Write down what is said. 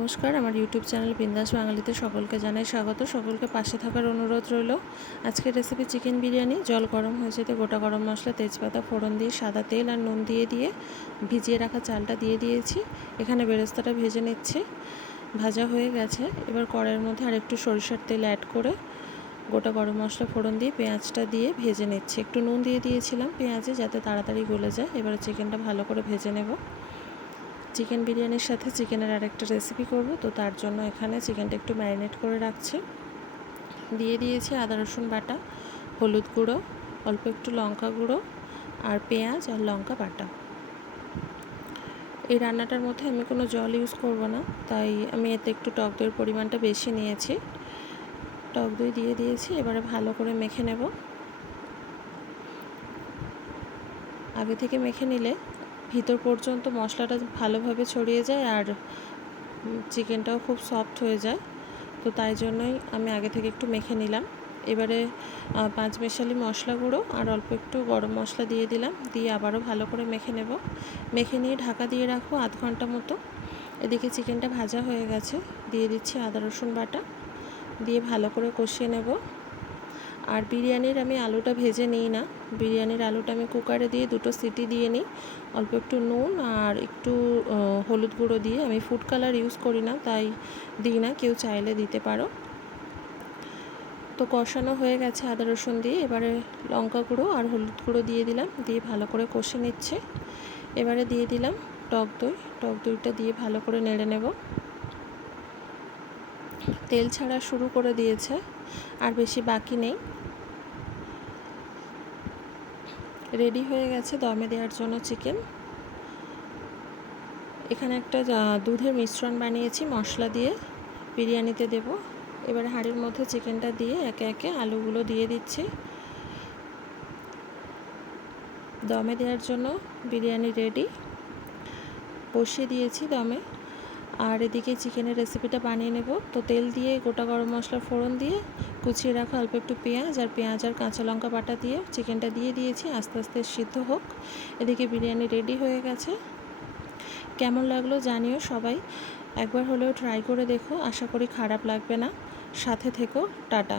নমস্কার, আমার YouTube channel বিন্দাস বাঙালিতে সকলকে জানাই স্বাগত। সকলকে পাশে থাকার অনুরোধ রইল। আজকের রেসিপি চিকেন বিরিয়ানি। জল গরম হয়ে যেতে গোটা গরম মশলা, তেজপাতা ফোড়ন দিয়ে সাদা তেল আর নুন দিয়ে ভিজিয়ে রাখা চালটা দিয়ে দিয়েছি। এখানে বেরেস্তাটা ভেজে নিচ্ছি। ভাজা হয়ে গেছে। এবার কড়াইয়ের মধ্যে আর একটু সরিষার তেল অ্যাড করে গোটা গরম মশলা ফোড়ন দিয়ে পেঁয়াজটা দিয়ে ভেজে নিচ্ছি। একটু নুন দিয়ে দিয়েছিলাম পেঁয়াজে যাতে তাড়াতাড়ি গলে যায়। এবারে চিকেনটা ভালো করে ভেজে নেব। চিকেন বিরিয়ানির সাথে চিকেনের আরেকটা রেসিপি করব, তো তার জন্য এখানে চিকেনটা একটু ম্যারিনেট করে রাখছি। দিয়ে দিয়েছি আদা রসুন বাটা, হলুদ গুঁড়ো, অল্প একটু লঙ্কা গুঁড়ো আর পেঁয়াজ আর লঙ্কা বাটা। এই রান্নাটার মধ্যে আমি কোনো জল ইউজ করব না, তাই আমি এতে একটু টক দইয়ের পরিমাণটা বেশি নিয়েছি। টক দই দিয়ে দিয়েছি। এবারে ভালো করে মেখে নেব। আগে থেকে মেখে নিলে ভিতর পর্যন্ত মশলাটা ভালোভাবে ছড়িয়ে যায় আর চিকেনটাও খুব সফট হয়ে যায়, তো তাই জন্যই আমি আগে থেকে একটু মেখে নিলাম। এবারে 5 মেশালি মশলা গুঁড়ো আর অল্প একটু গরম মশলা দিয়ে দিলাম, দিয়ে আবারও ভালো করে মেখে নেব। মেখে নিয়ে ঢাকা দিয়ে রাখবো আধ ঘন্টা মতো। এদিকে চিকেনটা ভাজা হয়ে গেছে। দিয়ে দিচ্ছি আদা রসুন বাটা, দিয়ে ভালো করে কষিয়ে নেব। আর বিরিয়ানির আমি আলুটা ভেজে নিই না, বিরিয়ানির আলুটা আমি কুকারে দিয়ে 2টো সিটি দিয়ে নিই। অল্প একটু নুন আর একটু হলুদ গুঁড়ো দিয়ে, আমি ফুড কালার ইউজ করি না তাই দিই না, কেউ চাইলে দিতে পারো। তো কষানো হয়ে গেছে আদা রসুন দিয়ে। এবারে লঙ্কা গুঁড়ো আর হলুদ গুঁড়ো দিয়ে দিলাম, দিয়ে ভালো করে কষে নিচ্ছে। এবারে দিয়ে দিলাম টক দই। টক দইটা দিয়ে ভালো করে নেড়ে নেব। তেল ছাড়া শুরু করে দিয়েছে, আর বেশি বাকি নেই। রেডি হয়ে গেছে দমে দেওয়ার জন্য চিকেন। এখানে একটা দুধের মিশ্রণ বানিয়েছি মশলা দিয়ে, বিরিয়ানিতে দেব। এবারে হাঁড়ির মধ্যে চিকেনটা দিয়ে একে একে আলুগুলো দিয়ে দিচ্ছি। দমে দেওয়ার জন্য বিরিয়ানি রেডি। বসিয়ে দিয়েছি দমে। আর এদিকে চিকেনের রেসিপিটা বানিয়ে নেব। তো তেল দিয়ে গোটা গরম মশলা ফোড়ন দিয়ে কুচিয়ে রাখা অল্প একটু পেঁয়াজ আর কাঁচা লঙ্কা বাটা দিয়ে চিকেনটা দিয়ে দিয়েছি। আস্তে আস্তে সিদ্ধ হোক। এদিকে বিরিয়ানি রেডি হয়ে গেছে। কেমন লাগলো জানিও সবাই। একবার হলেও ট্রাই করে দেখো, আশা করি খারাপ লাগবে না। সাথে থেকো। টাটা।